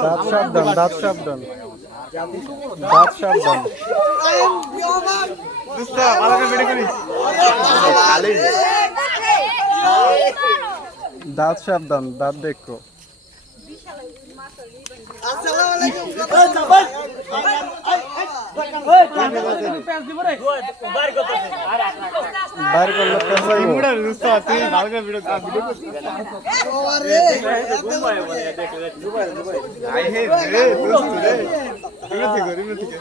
দাঁত সাবধান দাঁত সাবধান দাঁত সাবধান দুষ্ট ভালো করে বেড়ে করিস দাঁত সাবধান দাঁত দেখো বাইর করলে পেছাইবো। ইমুড়া দুষ্ট তুই ভালো করে ভিডিও ভিডিও করছিস আই হে রে দুষ্ট রে ইমুড়া থেকে ইমুড়া থেকে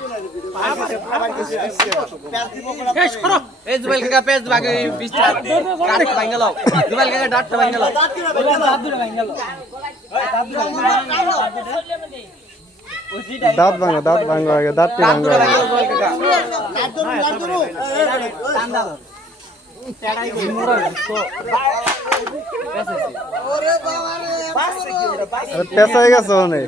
এই জুবাইল কাকা পেজ বাগে বিশটা কাট ভাঙা লাও। জুবাইল কাকা ডাটটা ভাঙা লাও। দাঁত ভাঙা দাঁত ভাঙা আগে দাঁতটি ভাঙা আগে জুবাইল কাকা আরে পেছাই গেছে অনেক।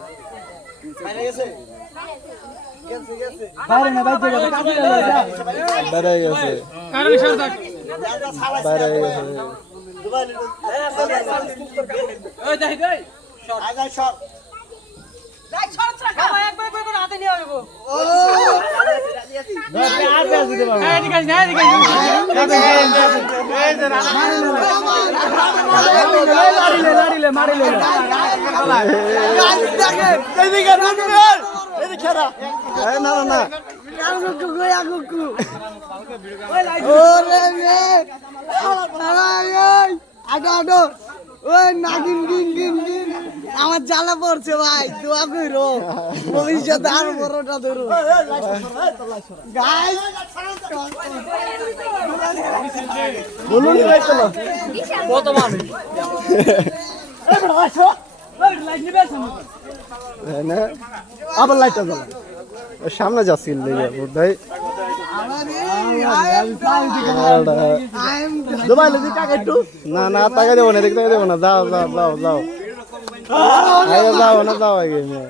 বেড়াই গেছে বেড়াই গেছে এই না না না আমার জ্বালা পড়ছে ভাই, দোয়া করো ভবিষ্যতে আরও বড়টা ধরো। গাইস কত মানুষ হ্যাঁ আবার লাইটটা জ্বালা। সামনে যাচ্ছিল বুঝাই না না তাকে দেবো না দেখতে দেবো না যাও যাও যাও যাও যাও না যাও আগে মেয়ে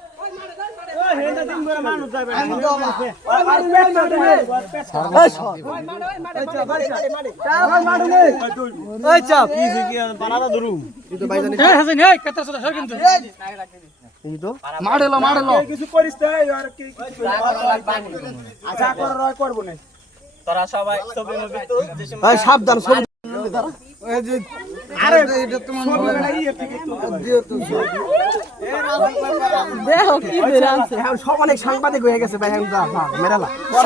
মারেলো সাবধান দেখো কি বেরানছে সব অনেক সাংবাদিক হয়ে গেছে ভাই মেরালা ওই